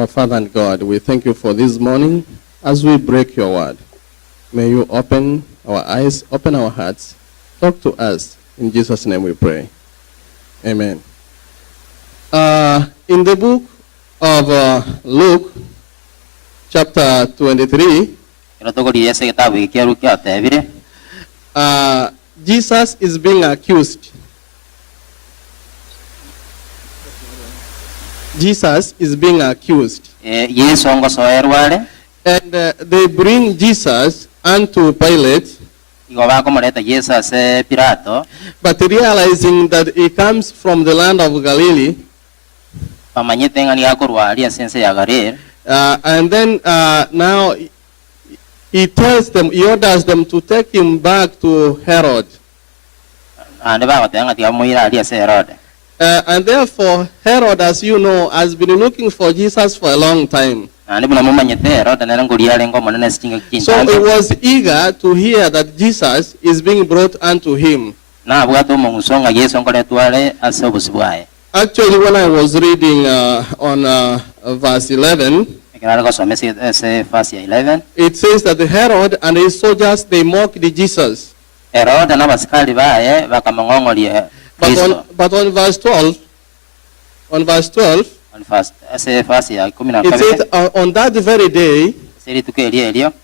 Our Father and God, we thank you for this morning as we break your word. May you open our eyes, open our hearts, talk to us. In Jesus' name we pray. Amen. In the book of Luke, chapter 23, Jesus is being accused. Jesus is being accused. And they bring Jesus unto Pilate, but realizing that he comes from the land of Galilee, and then now he tells them, he orders them to take him back to Herod. And therefore, Herod, as you know, has been looking for Jesus for a long time. So he was eager to hear that Jesus is being brought unto him. Actually, when I was reading on verse 11, it says that Herod and his soldiers, they mocked Jesus. But on verse 12, it says, on that very day,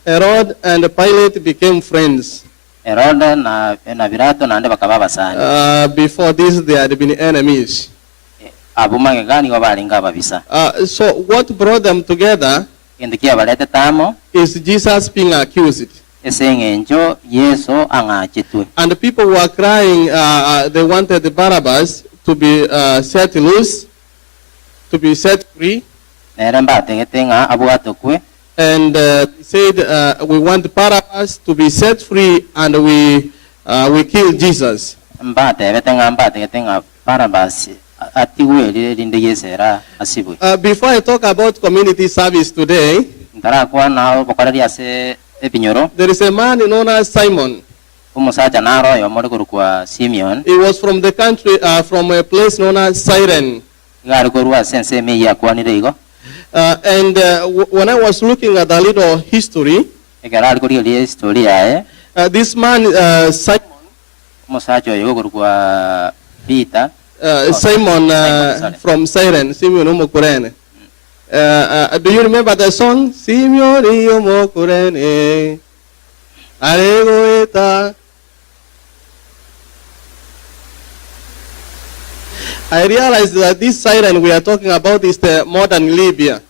Herod and Pilate became friends. Before this, they had been enemies. So what brought them together is Jesus being accused. And the people were crying, they wanted the Barabbas to be set loose, to be set free. And they said, we want Barabbas to be set free, and we kill Jesus. Before I talk about community service today, there is a man known as Simon. He was from the country, from a place known as Cyrene. And when I was looking at a little history, this man, Simon from Cyrene, Simeon Umukurene. Do you remember the song? Simeon Umukurene, Aregoeta. I realized that this Cyrene we are talking about is the modern Libya.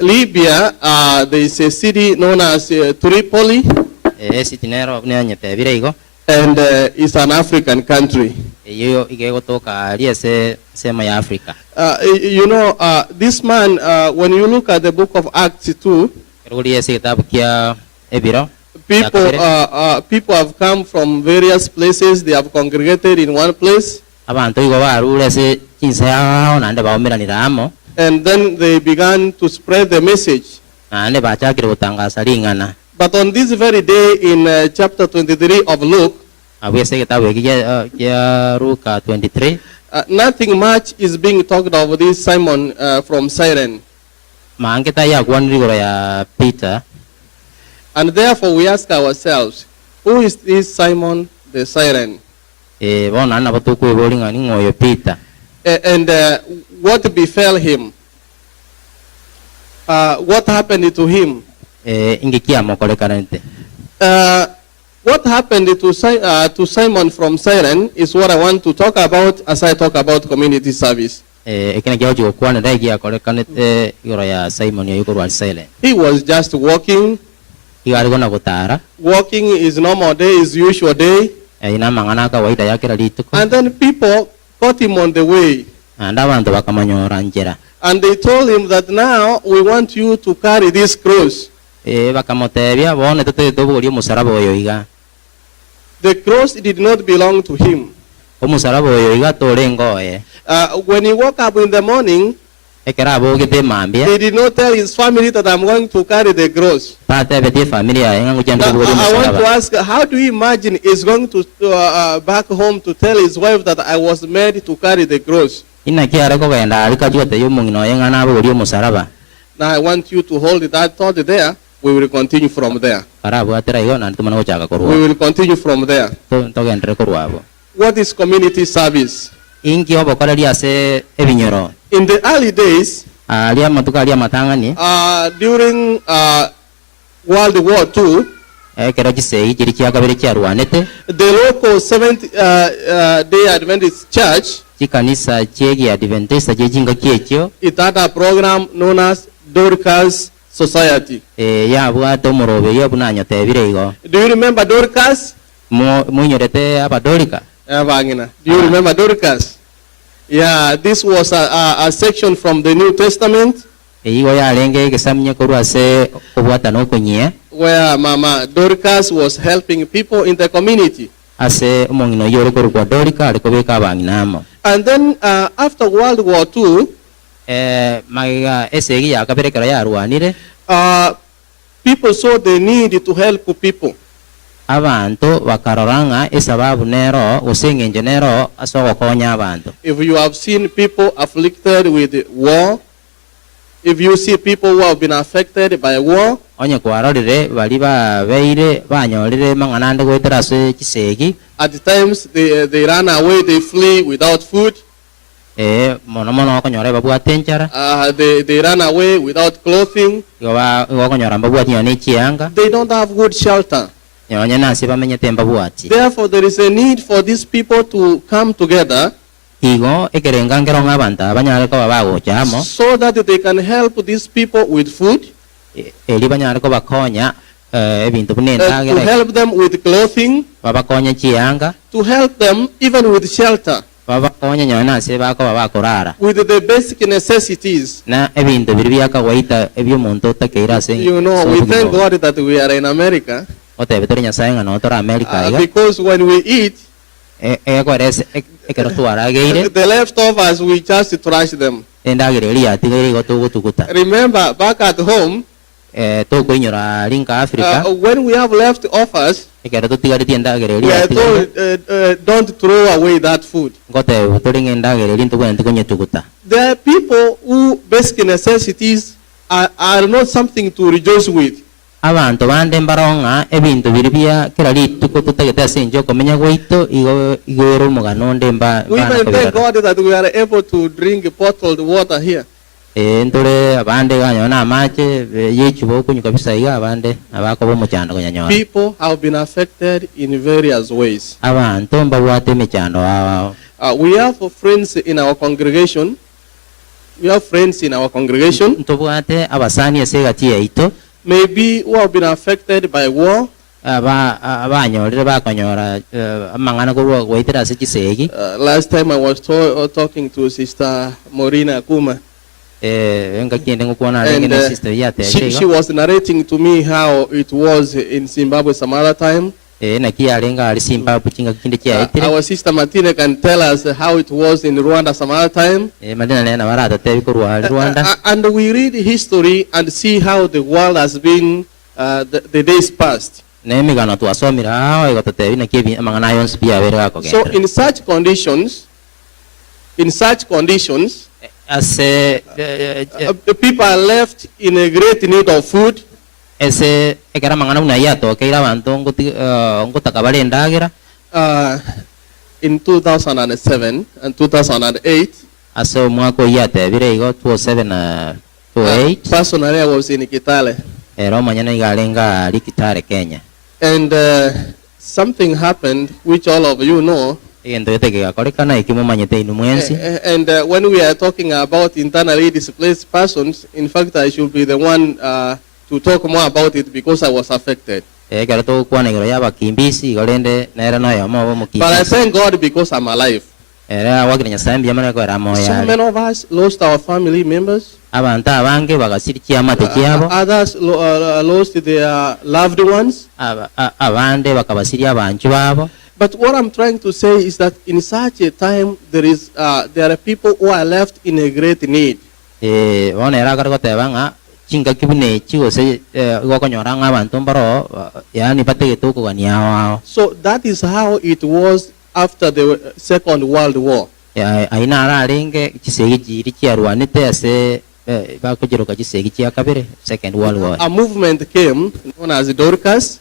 Libya, there is a city known as Tripoli, and it's an African country. You know, this man, when you look at the book of Acts 2, people have come from various places. They have congregated in one place. And then they began to spread the message. But on this very day in chapter 23 of Luke, nothing much is being talked of this Simon from Cyrene. And therefore we ask ourselves, who is this Simon the Cyrene? And what befell him? What happened to him? What happened to Simon from Cyrene is what I want to talk about as I talk about community service. He was just walking. Walking his normal day, his usual day. And then people caught him on the way. And they told him that now we want you to carry this cross. The cross did not belong to him. When he woke up in the morning, They did not tell his family that I'm going to carry the cross. Now, I want to ask, how do you imagine he's going to back home to tell his wife that I was made to carry the cross? Now I want you to hold that thought there. We will continue from there. We will continue from there. What is community service? In the early days, during World War II, the local Seventh-day Adventist Church, it had a program known as Dorcas Society. Do you remember Dorcas? Do you remember Dorcas? Yeah, this was a section from the New Testament where Mama Dorcas was helping people in the community. And then after World War II, people saw the need to help people. If you have seen people afflicted with war, if you see people who have been affected by war, at times they run away, they flee without food. They run away without clothing. They don't have good shelter. Therefore, there is a need for these people to come together so that they can help these people with food, to help them with clothing, to help them even with shelter, with the basic necessities. You know, we thank God that we are in America. Because when we eat, the leftovers, we just trash them. Remember, back at home, when we have leftovers, we are told, don't throw away that food. There are people who basic necessities are not something to rejoice with. We even thank God that we are able to drink bottled water here. People have been affected in various ways. We have friends in our congregation. Maybe who have been affected by war. Last time I was talking to Sister Morina Kuma. And she was narrating to me how it was in Zimbabwe some other time. Our sister Martina can tell us how it was in Rwanda some other time. And we read history and see how the world has been the days past. So in such conditions, people are left in a great need of food. In 2007 and 2008, personally I was in Kitale. And something happened which all of you know. And when we are talking about internally displaced persons, in fact I should be the one to talk more about it because I was affected. But I thank God because I'm alive. So many of us lost our family members. Others lost their loved ones. But what I'm trying to say is that in such a time, there are people who are left in a great need. One era ko tebanga chinga kibune chiwo se gokonyora ng'abantu mbaro yani patege tuko kaniawa. So that is how it was after the Second World War. Aina ara ringe chisegi jiri chiarwanite ase bakujiroka chisegi chia kabere Second World War. A movement came known as Dorcas.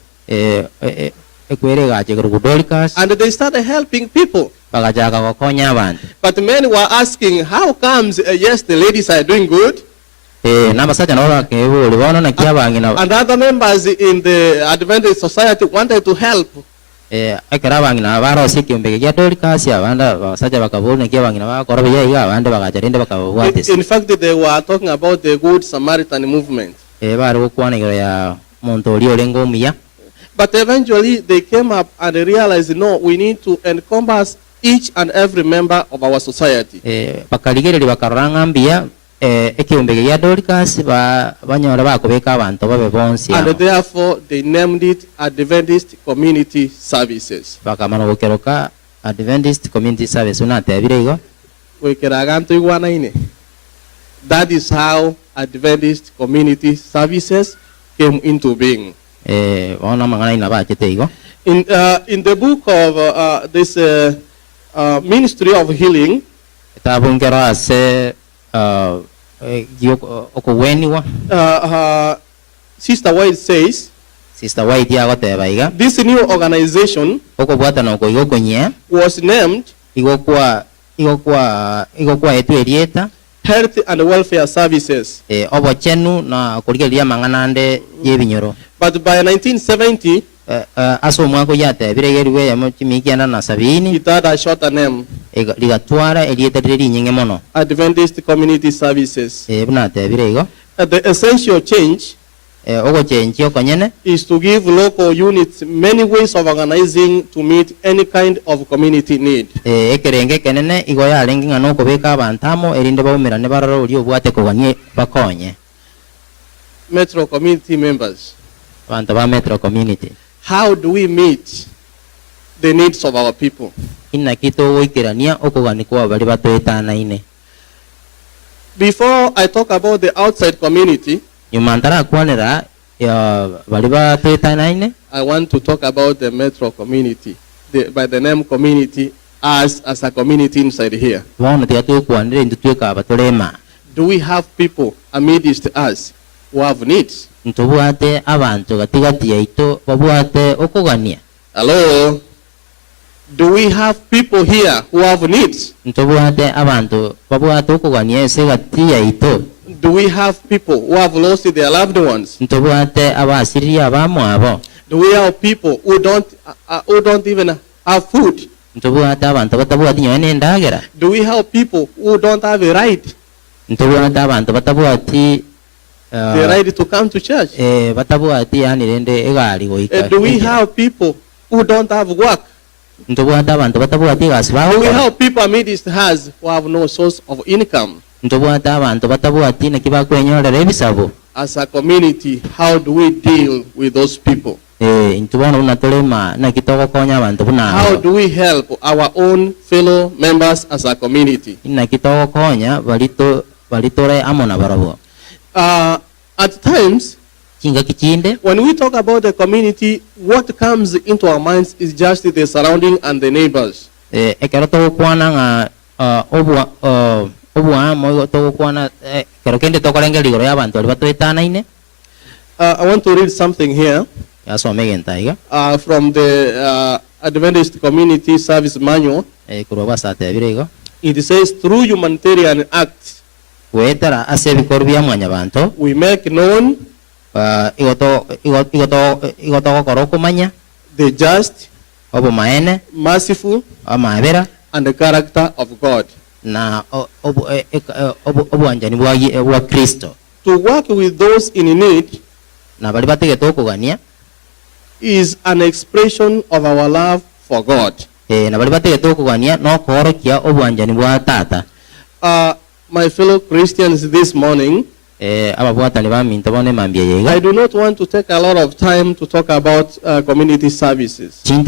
And they started helping people. But many were asking, how comes, yes, the ladies are doing good? And other members in the Adventist society wanted to help. In fact, they were talking about the Good Samaritan movement. But eventually they came up and they realized, no, we need to encompass each and every member of our society. And therefore they named it Adventist Community Services. Adventist Community Service. That is how Adventist Community Services came into being. In the book of this Ministry of Healing, Sister White says, this new organization was named Health and Welfare Services. But by 1970, it had a shorter name, Adventist Community Services. The essential change is to give local units many ways of organizing to meet any kind of community need. Metro community members, how do we meet the needs of our people? Before I talk about the outside community, I want to talk about the Metro community, by the name community, as a community inside here. Do we have people amidst us who have needs? Hello? Do we have people here who have needs? Do we have people who have lost their loved ones? Do we have people who don't even have food? Do we have people who don't have a right? The right to come to church? Do we have people who don't have work? Do we have people amidst us who have no source of income? As a community, how do we deal with those people? How do we help our own fellow members as a community? At times, when we talk about the community, what comes into our minds is just the surrounding and the neighbors. I want to read something here from the Adventist Community Service Manual. It says, through humanitarian acts, we make known the just, merciful, and the character of God. To work with those in need is an expression of our love for God. My fellow Christians, this morning, I do not want to take a lot of time to talk about community services. But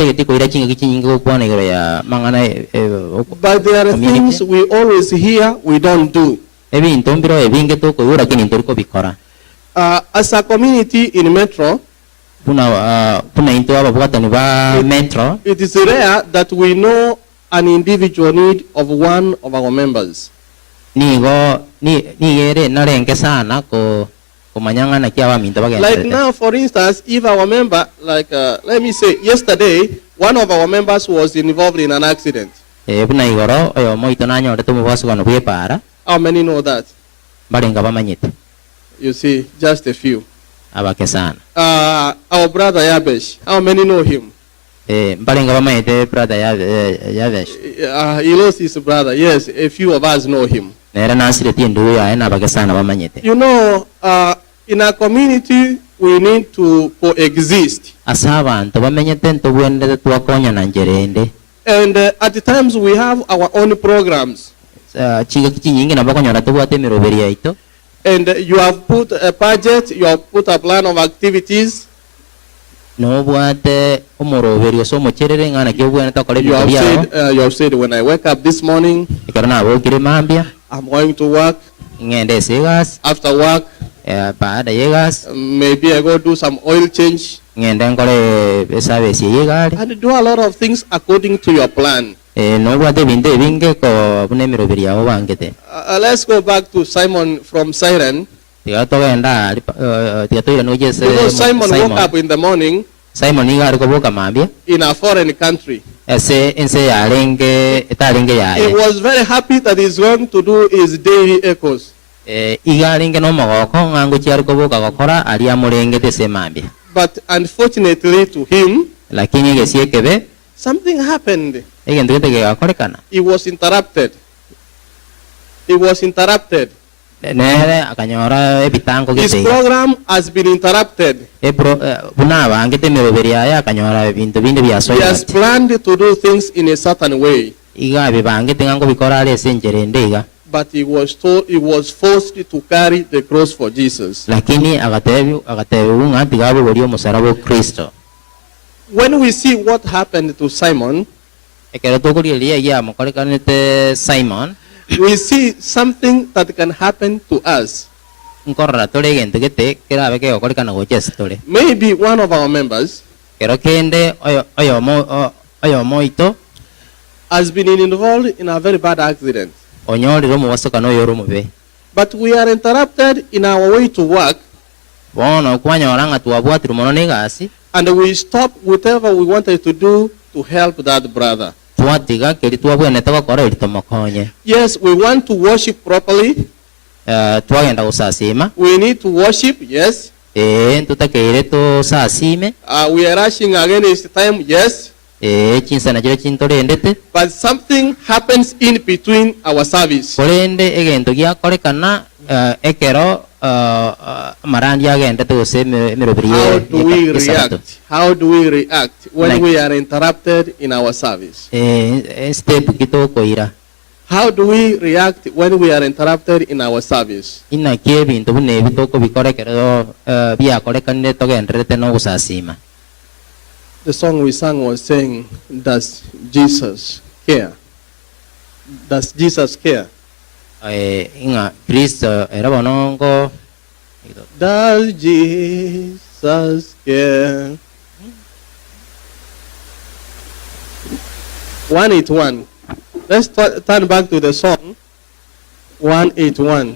there are things we always hear we don't do. ebintu mbiro ebinge tukoyura kini nturiko bikora as a community in Metro, kuna into ababwatani ba Metro, it is rare that we know an individual need of one of our members. Nigo ni yere narenge sana ko kumanyangana kia wa minto bagenda. Like now, for instance, if our member, like let me say, yesterday, one of our members was involved in an accident. Buna igoro oyo moito nanyo reto mubaso kono bwepara. How many know that? Barenga bamanyite. You see, just a few. Abake sana. Our brother Yabesh, how many know him? Barenga bamanyite brother Yabesh. He lost his brother. Yes, a few of us know him. Nera nasire tiendu ya ena abake sana bamanyite. You know, in our community, we need to coexist. Asaba nto bamenyete nto bwende twakonya na njerende. And at the times we have our own programs. Chiga kichinyingi na bakonyora tubwate miroberi yaito. And you have put a budget, you have put a plan of activities. No bwate omoroberi so mocherere ngana kyobwana takole you have said when I wake up this morning, ikarana abokire mambia, I'm going to work. Ngende segas. After work, baada yegas. Maybe I go do some oil change. And do a lot of things according to your plan. Let's go back to Simon from Siren. Simon woke up in the morning in a foreign country. He was very happy that he's going to do his daily echoes. But unfortunately to him, something happened. He was interrupted. His program has been interrupted. He has planned to do things in a certain way. But he was forced to carry the cross for Jesus. When we see what happened to Simon, we see something that can happen to us. Maybe one of our members has been involved in a very bad accident. But we are interrupted in our way to work, and we stop whatever we wanted to do to help that brother. Yes, we want to worship properly. We need to worship, yes. We are rushing against time, yes. But something happens in between our service. How do we react when we are interrupted in our service? How do we react when we are interrupted in our service? The song we sang was saying, does Jesus care? Does Jesus care? Does Jesus care? 181. Let's turn back to the song. 181.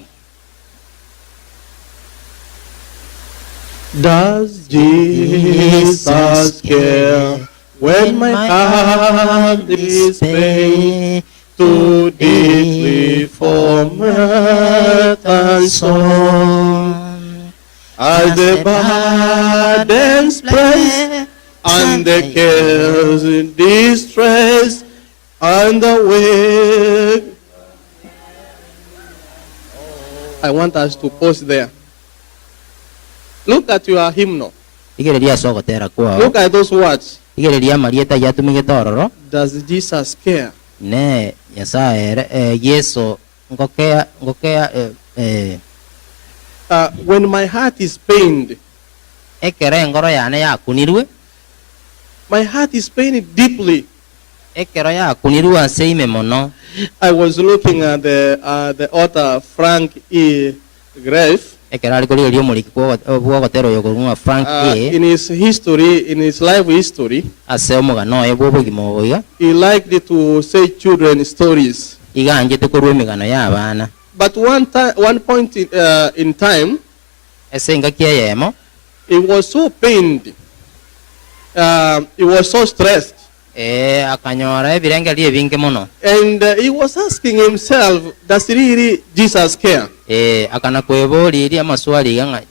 Does Jesus care when my heart is pain too deeply for mirth and song? As the burdens press and the cares distress and the way. I want us to pause there. Look at your hymnal. Look at those words. Does Jesus care? When my heart is pained, my heart is pained deeply. ekero yakunirwe ase ime mono. I was looking at the author Frank E. Greif. Ekero ari korigeria omoriki bwogotera oyo korwa Frank E. In his life history, ase omogano oyo bw'obogima oboiga, he liked to say children stories. Iga anjete korwa emigano y'abaana. But one point in time, ase engaki eyemo, he was so pained. He was so stressed. Akanyora ebirengeri ebinge mono. And he was asking himself, does really Jesus care? Akana kweboriria amaswali ganga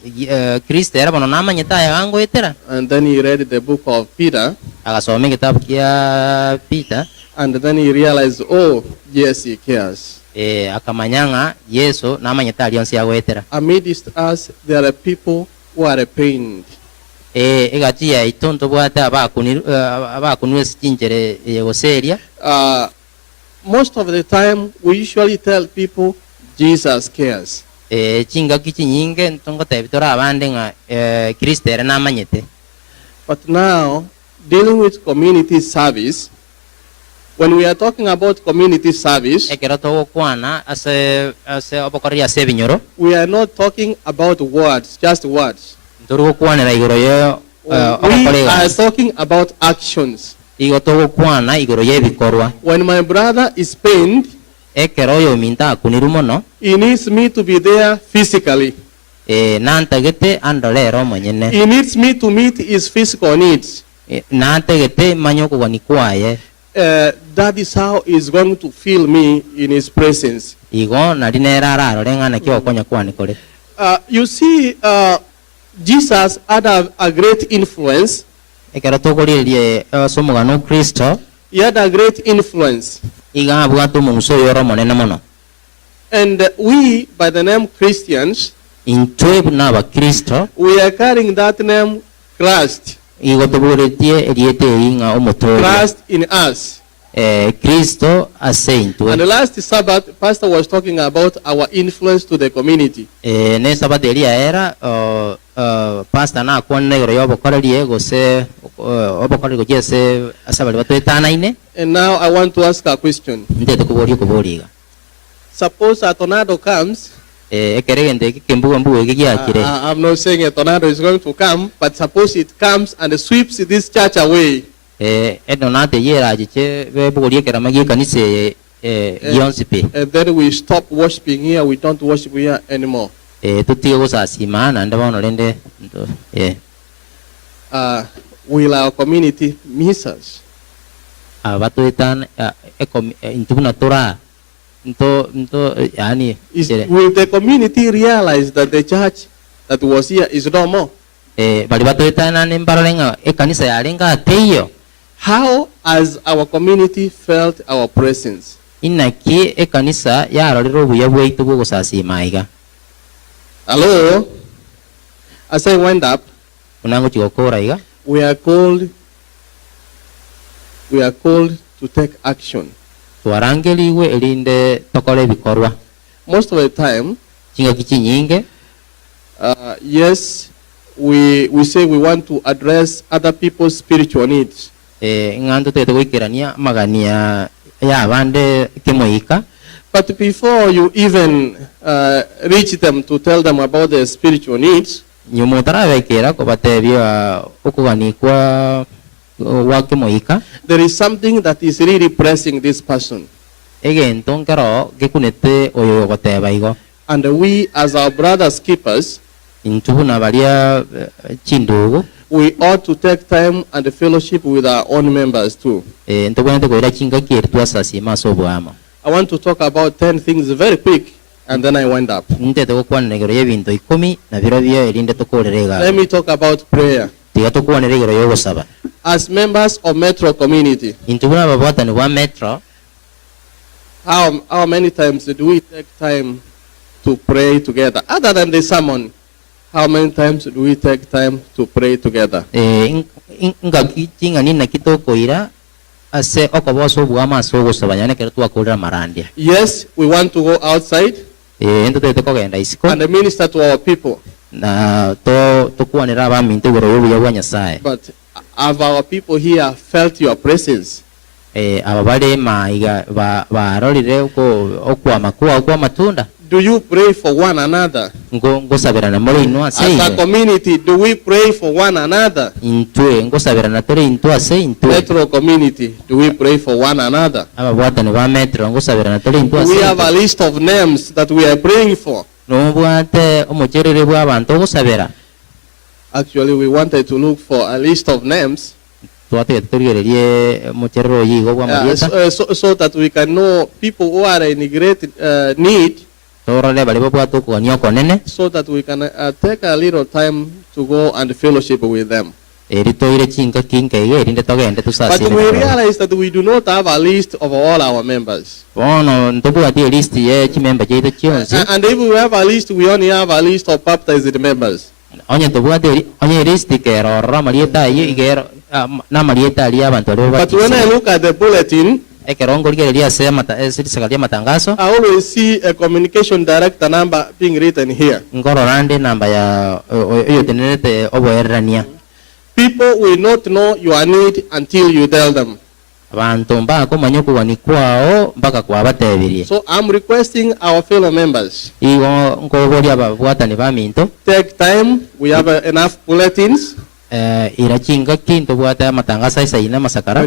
Kristo era bono namanyeta yango etera. And then he read the book of Peter. Agasoma kitabu kya Peter. And then he realized, oh, yes, he cares. Akamanyanga Yesu namanyeta alionsi yago etera. Amidst us, there are people who are pained. Egatia itonto bwata abakunirwe sikinjere yegoseria. Most of the time, we usually tell people Jesus cares. Chinga kichinyinge ntongo tebitora abande nga Kristo era namanyete. But now, dealing with community service, when we are talking about community service, we are not talking about words, just words. We are talking about actions. When my brother is pained, he needs me to be there physically. He needs me to meet his physical needs. That is how he's going to feel me in his presence. You see, Jesus had a great influence. He had a great influence. And we, by the name Christians, we are carrying that name Christ. Christ in us. And the last Sabbath, Pastor was talking about our influence to the community. And now I want to ask a question. Suppose a tornado comes. I'm not saying a tornado is going to come, but suppose it comes and sweeps this church away. And then we stop worshiping here, we don't worship here anymore. Will our community miss us? Will the community realize that the church that was here is no more? How has our community felt our presence? Hello? As I went up, we are called to take action. Most of the time, yes, we say we want to address other people's spiritual needs. But before you even reach them to tell them about their spiritual needs, there is something that is really pressing this person. And we, as our brothers keepers, we ought to take time and fellowship with our own members too. I want to talk about 10 things very quick, and then I wind up. Let me talk about prayer. As members of Metro community, how many times do we take time to pray together? Other than the sermon, how many times do we take time to pray together? Yes, we want to go outside and minister to our people. But have our people here felt your presence? ababale maiga barorire okwa makua okwa matunda. Do you pray for one another? Ngosabirana muri ino ase. As a community, do we pray for one another? Intwe ngosabirana turi into ase intwe. Metro community, do we pray for one another? Ababwatani ba metro ngosabirana turi into ase. We have a list of names that we are praying for. Nobwate omucherere bwa abantu ngosabira. Actually, we wanted to look for a list of names. So that we can know people who are in great need, so that we can take a little time to go and fellowship with them. But we realize that we do not have a list of all our members. And if we have a list, we only have a list of baptized members. But when I look at the bulletin, I always see a communication director number being written here. People will not know your need until you tell them. So I'm requesting our fellow members, take time. We have enough bulletins. When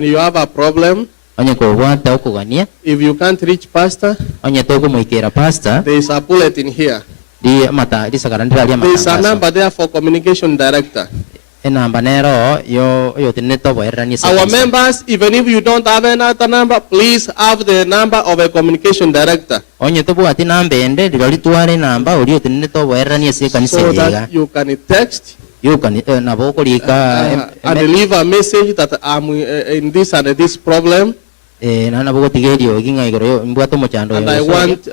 you have a problem, if you can't reach pastor, there is a bulletin here. There is a number there for communication director. Our members, even if you don't have another number, please have the number of a communication director, so that you can text and leave a message that I'm in this and this problem, and I want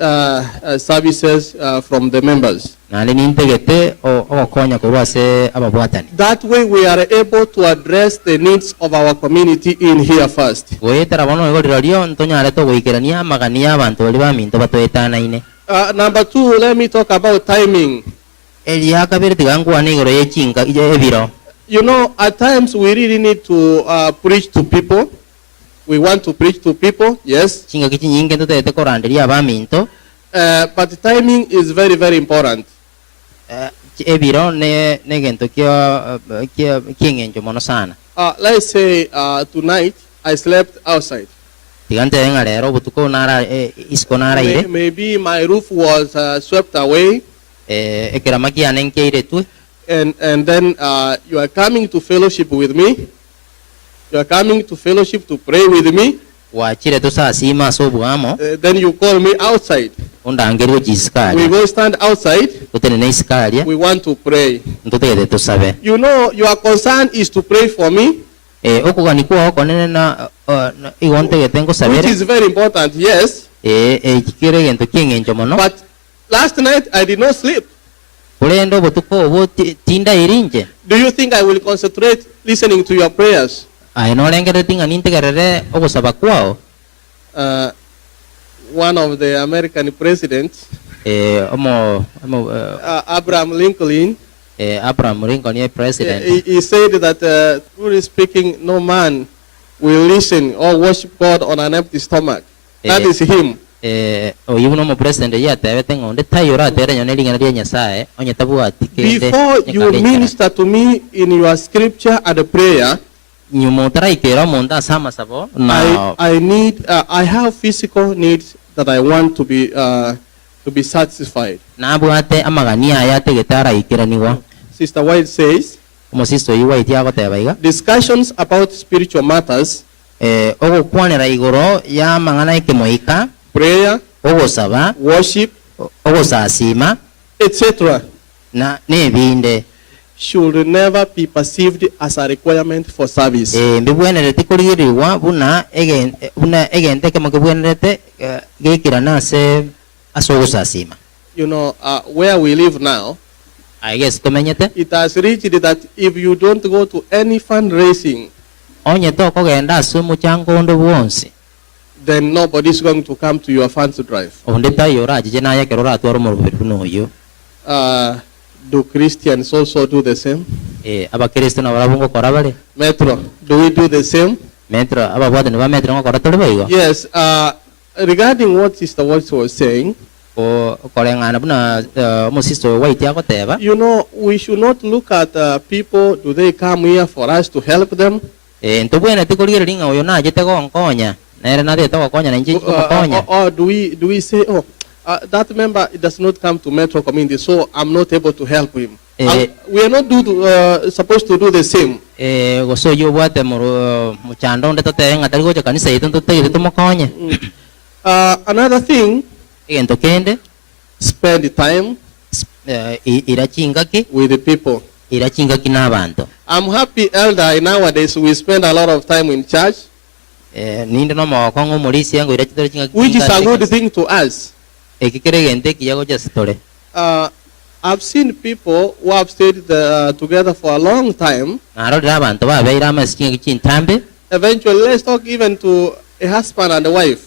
services from the members. That way we are able to address the needs of our community in here first. Number two, let me talk about timing. You know, at times we really need to preach to people. We want to preach to people, yes. But timing is very, very important. Let's say tonight I slept outside. Maybe my roof was swept away. And then you are coming to fellowship with me. You are coming to fellowship to pray with me. Then you call me outside. We go stand outside. We want to pray. You know, your concern is to pray for me, which is very important, yes. But last night I did not sleep. Do you think I will concentrate listening to your prayers? One of the American presidents, Abraham Lincoln, president, he said that, truly speaking, no man will listen or worship God on an empty stomach. That is him. Before you minister to me in your scripture and prayer, I have physical needs that I want to be satisfied. Sister White says, discussions about spiritual matters, prayer, worship, etc., should never be perceived as a requirement for service. You know, where we live now, it has reached that if you don't go to any fundraising, then nobody is going to come to your funds drive. Do Christians also do the same? Metro, do we do the same? metro ababwate ne ba metro ngokora tuli boigo Yes, regarding what Sister Watts was saying, ko korengana buna musisto waiti akoteba you know, we should not look at people, do they come here for us to help them? ntubwene tikulire ringa oyo najete konkonya nere nathe to konya na inji kokonya Or do we say, oh, that member does not come to Metro Community, so I'm not able to help him. We are not supposed to do the same. goso yo bwate muchando ndeto te ngatari goje kanisa yitu ntutege tumukonya Another thing, egento kende spend time irachingaki with the people. irachingaki n'abantu I'm happy, Elder, nowadays we spend a lot of time in church, ninde no moko ng'omulisi yango irachingaki which is a good thing to us. ekikere gente kiyago jasitore I've seen people who have stayed together for a long time. narorera abantu babeire amasikinga kintambe Eventually, let's talk even to a husband and a wife.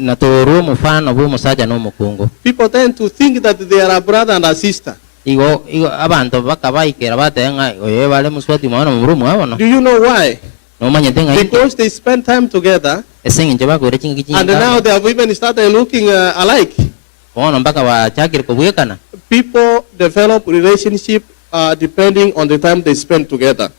naturu omufano bw'omusajja n'omukungu People tend to think that they are a brother and a sister. igo abantu bakabaikera batenga oyo bale muswati mwana murumu abono Do you know why? nomanyete nga Because they spend time together, esenginje bakwire kinga and now they have even started looking alike. bono mpaka bachakire kubwekana People develop relationship depending on the time they spend together.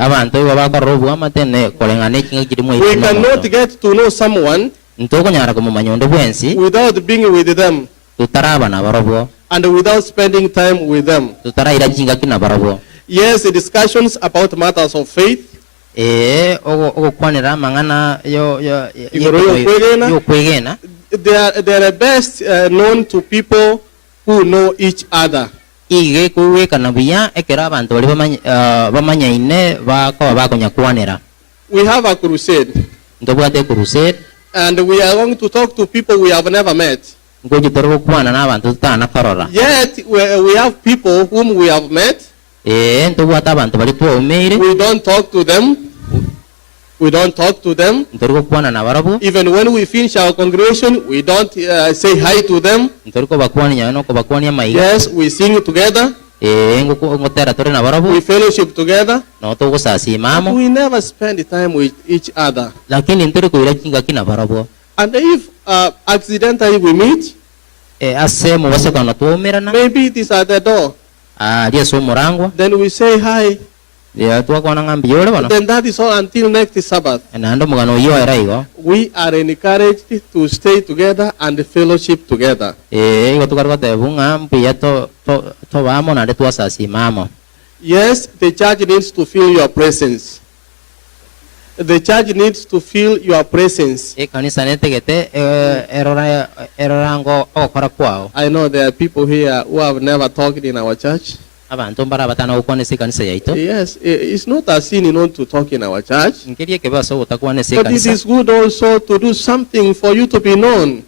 abantu ibo bakorora obwamatene korengana ekinga kirimo We cannot get to know someone ntokonyara kumumanya onde bwensi without being with them tutarabana barobwo and without spending time with them. tutaraira kinga kina barobwo Yes, the discussions about matters of faith, ogokwanira amang'ana Kwegena. yokwegena they are best known to people who know each other. ige kuwekana buya ekera abantu bali bamanyaine bakoba bakonyakwanira. We have a crusade, Ndobwate crusade and we are going to talk to people we have never met. ngoje toro kwana n'abantu tutana karora. Yet we have people whom we have met. Ndobwata abantu bali tuomeire. We don't talk to them. We don't talk to them. Ndoro kwana na barabu. Even when we finish our congregation, we don't say hi to them. Ndoro ko bakwani nyano ko bakwani amaiga. Yes, we sing together. Ngotera tore na barabu. We fellowship together. No to gusasi mamo. We never spend time with each other. Lakini ndoro ko ira kinga kina barabu. And if accidentally we meet, ase mu base kana tuomerana. maybe it is at the door. Dia so murangwa. Then we say hi. Ya tuwa kwa ngambi yole bana. Then that is all until next Sabbath. Nando mugano yo era igo. We are encouraged to stay together and fellowship together. Igo tukarwa tebunga mpiya to vamo na letu asasi mamo. Yes, the church needs to feel your presence. The church needs to feel your presence. Kanisa netegete erorango okora kwao. I know there are people here who have never talked in our church. Abantu mbara batana ukone se kanisa yaito. Yes, it's not a sin not to talk in our church. Nkirie kebaso utakwane se But it kanisa. is good also to do something for you to be known.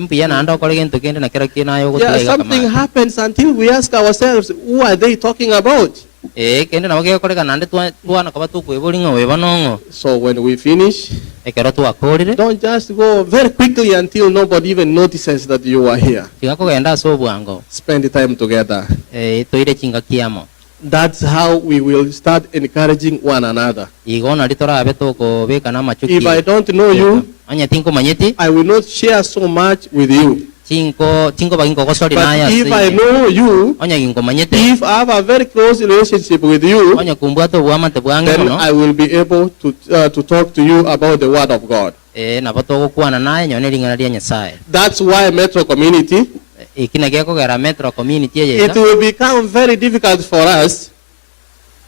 Mpiya na ando kole gento kende na kera kina yo Yeah, kutulega something kama. happens until we ask ourselves, who are they talking about? Kende na wake kole kanande tuana kabatu kuebolinga webanongo. So when we finish, Ekero tu akorire. don't just go very quickly until nobody even notices that you are here. Tigako genda so bwango. Spend time together. Toire chinga kiamo. That's how we will start encouraging one another. Igo na litora abeto ko beka na machuki. If I don't know you, Anya tinko manyeti. I will not share so much with you. Tinko baginko ko sorry na But ya. if I know you, Anya ginko manyete. if I have a very close relationship with you, Anya kumbwa to buama te buange then no. I will be able to talk to you about the Word of God. Na bato ko kuana naye nyone lingana lia nyasaye. That's why Metro Community, Ikina geko gara Metro Community it yeta. will become very difficult for us.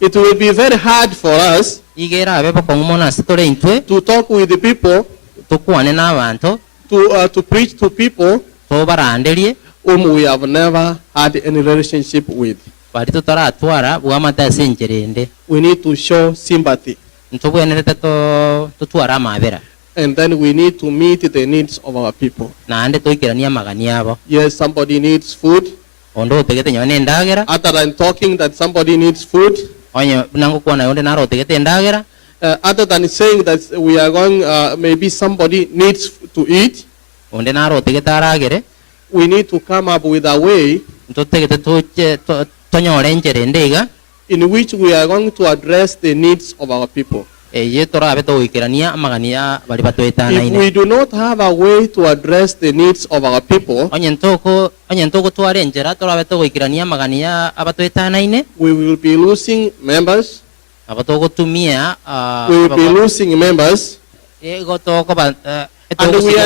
It will be very hard for us Igera abepo ko ngumona sitore intwe. to talk with the people, Tukuane na abantu. to preach to people To barandelie. whom we have never had any relationship with. Bari tutara atwara buama ta senjerende. We need to show sympathy, Ntobwenere to twara mabera. and then we need to meet the needs of our people. Na ande toikirania magani abo. Yes, somebody needs food. Ondo tegete nyone ndagera. Other than talking that somebody needs food, Onye nango kuana yonde naro tegete ndagera. other than saying that we are going, maybe somebody needs to eat, Onde naro tegete aragere. we need to come up with a way Ntotegete tonyore njerende iga. in which we are going to address the needs of our people. ye torabe togoikerania amagania bari batwetanaine. If we do not have a way to address the needs of our people, onye ntoko twara enjera torabe togoikerania amagania abatwetanaine, we will be losing members. abatogotumia We will be losing members. egotoko And we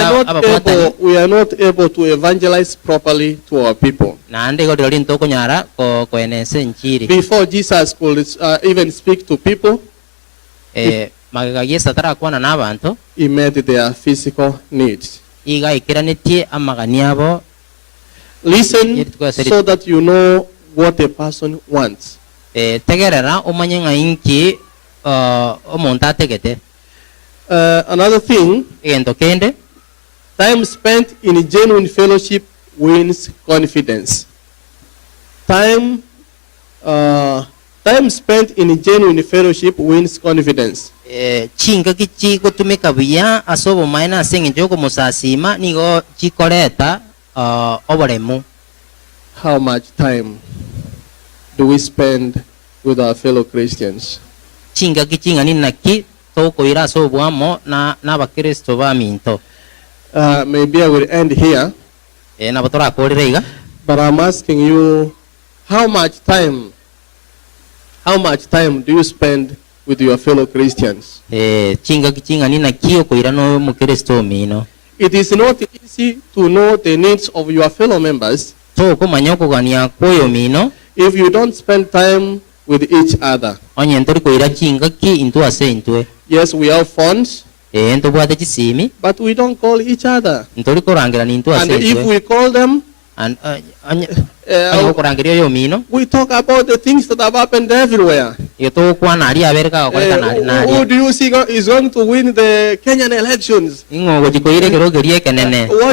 are not able to evangelize properly to our people. Before Jesus could even speak to people, he met their physical needs. Listen so that you know what a person wants. Another thing, time spent in genuine fellowship wins confidence. Time spent in genuine fellowship wins confidence. Chinga kichi kutumika buya asobo maina singi joko musasima nigo chikoreta oboremu. How much time do we spend with our fellow Christians? Chinga kichinga ni naki toko ira asobo amo na bakristo ba minto. Maybe I will end here. Na batora akorira. But I'm asking you, how much time do you spend with your fellow Christians? Chinga kichinga ni nakio koira no mukristo mino. It is not easy to know the needs of your fellow members if you don't spend time with each other. Yes, we have phones, but we don't call each other. And if we call them, we talk about the things that have happened everywhere. Who do you think is going to win the Kenyan elections? What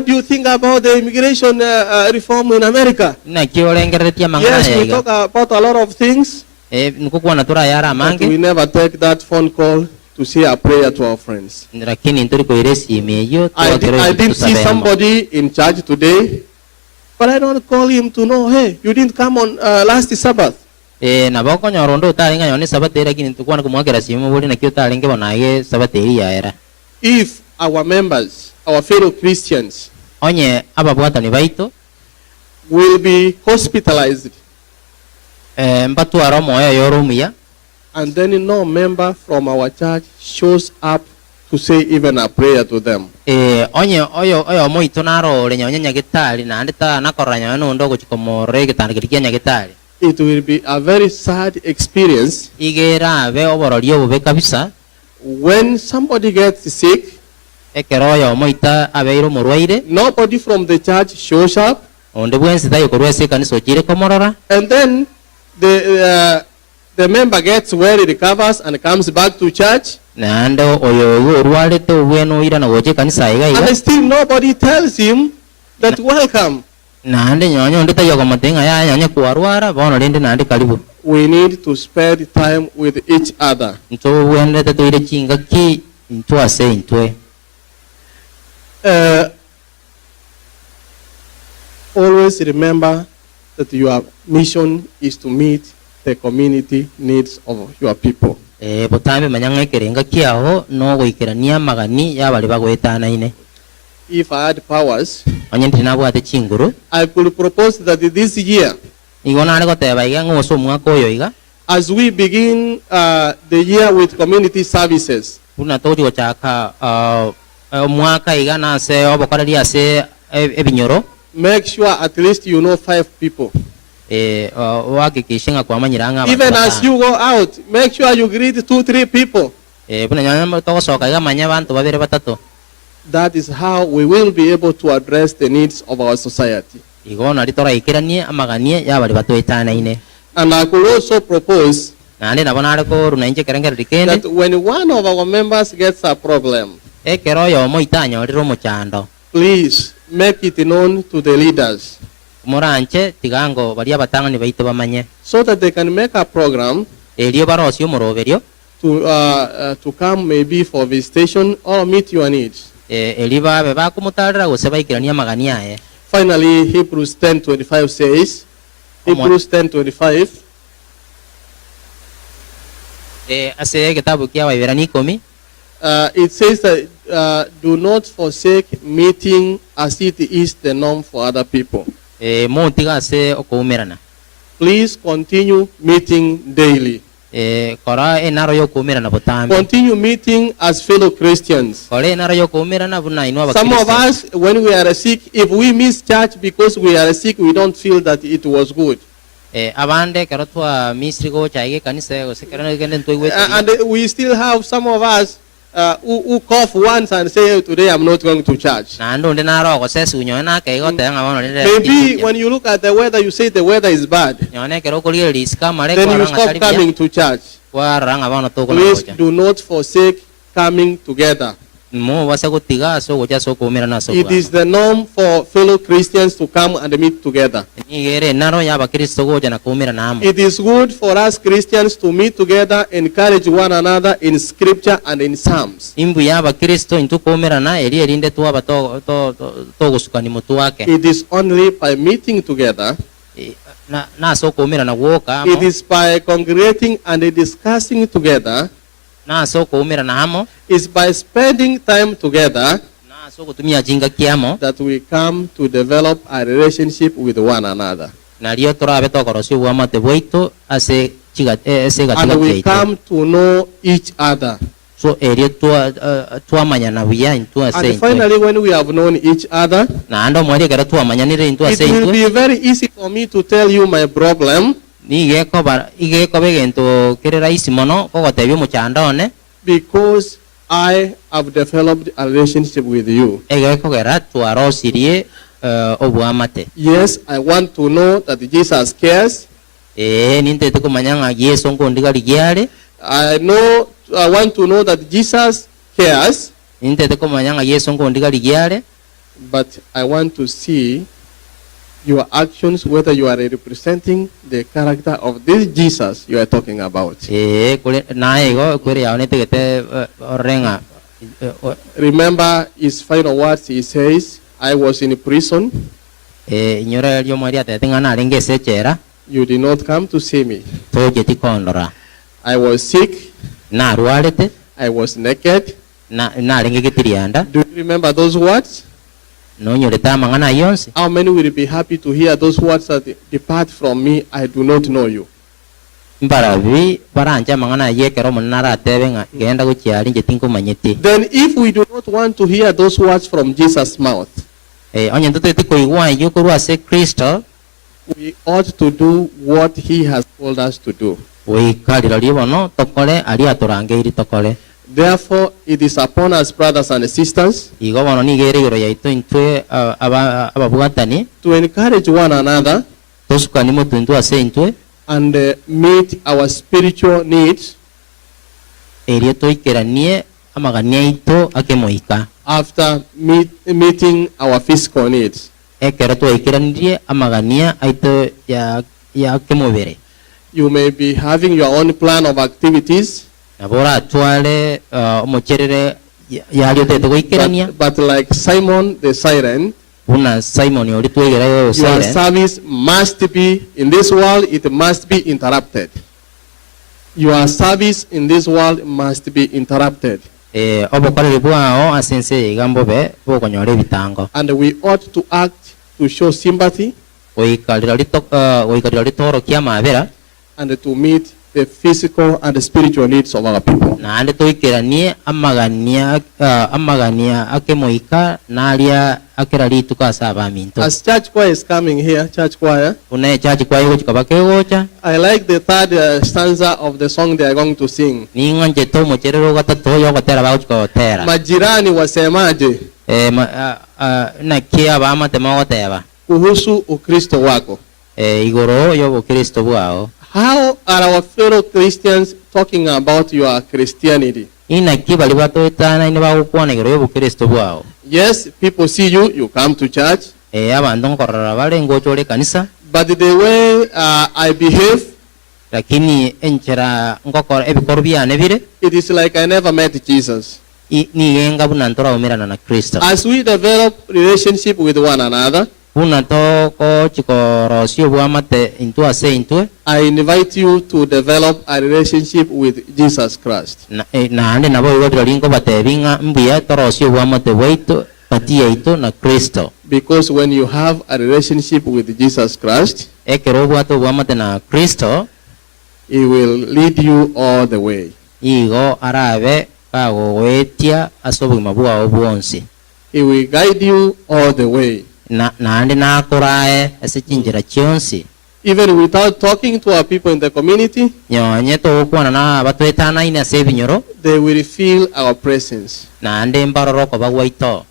do you think about the immigration reform in America? Yes, we talk about a lot of things, but we never take that phone call to say a prayer to our friends. I didn't see somebody in church today, but I don't call him to know, hey, you didn't come on last Sabbath. If our members, our fellow Christians, will be hospitalized, and then no member from our church shows up to say even a prayer to them, it will be a very sad experience when somebody gets sick. Nobody from the church shows up, and then the member gets well, he recovers and comes back to church, and still nobody tells him that welcome. We need to spend time with each other. Always remember that your mission is to meet the community needs of your people. If I had powers, I could propose that this year, as we begin the year with community services, make sure at least you know 5 people. Even as you go out, make sure you greet 2-3 people. That is how we will be able to address the needs of our society. And I could also propose that when one of our members gets a problem, please make it known to the leaders, so that they can make a program to come maybe for visitation or meet your needs. Finally, Hebrews 10:25 says, Hebrews 10:25, ase kitabu kia Waebrania 10 it says that do not forsake meeting as it is the norm for other people. Montiga ase okumirana. Please continue meeting daily. Kora enaro yo kumirana butambi. Continue meeting as fellow Christians. Kore enaro yo kumirana buna inua bakristo. Some of us, when we are sick, if we miss church because we are sick, we don't feel that it was good. Abande karotwa misri go chaige kanisa go sekarana gende ntoi and we still have some of us who cough once and say, today I'm not going to church. Maybe when you look at the weather, you say the weather is bad. Then you stop coming to church. Please do not forsake coming together. It is the norm for fellow Christians to come and meet together. It is good for us Christians to meet together, encourage one another in scripture and in psalms. It is only by meeting together, it is by congregating and discussing together, is by spending time together that we come to develop a relationship with one another. And we come to know each other. And finally, when we have known each other, it will be very easy for me to tell you my problem. Because I have developed a relationship with you. Yes, I want to know that Jesus cares. I want to know that Jesus cares. But I want to see your actions, whether you are representing the character of this Jesus you are talking about. Remember his final words, he says, I was in prison. You did not come to see me. I was sick. I was naked. Do you remember those words? How many will be happy to hear those words that depart from me, I do not know you? Then if we do not want to hear those words from Jesus' mouth, we ought to do what he has told us to do. Therefore, it is upon us, brothers and sisters, to encourage one another and meet our spiritual needs after meeting our physical needs. You may be having your own plan of activities, but like Simon the siren, your service must be in this world, it must be interrupted. Your service in this world must be interrupted. And we ought to act to show sympathy and to meet the physical and the spiritual needs of our people. As church choir is coming here, church choir, I like the third stanza of the song they are going to sing. Majirani wasemaje kuhusu Ukristo wako. How are our fellow Christians talking about your Christianity? Yes, people see you, you come to church. But the way I behave, it is like I never met Jesus. As we develop relationship with one another, Una toko chikorosio buamate into ase into. I invite you to develop a relationship with Jesus Christ. Na ande na boy godro linko bate binga mbia torosio buamate waito patia ito na Kristo. Because when you have a relationship with Jesus Christ, ekero buato buamate na Kristo, He will lead you all the way. Igo arabe kago wetia asobu mabua obuonsi. He will guide you all the way. Na ande na korae asichinjira chionsi. Even without talking to our people in the community, nyeto kwa na batwetana ina sebinyoro, they will feel our presence. Na ande mbaroro ko bagwaito.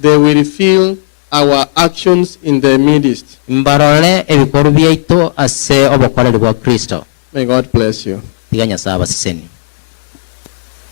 They will feel our actions in the midst. Mbarole ebikorwa byaito ase obokorere bwa Kristo. May God bless you. Tiganya saba siseni.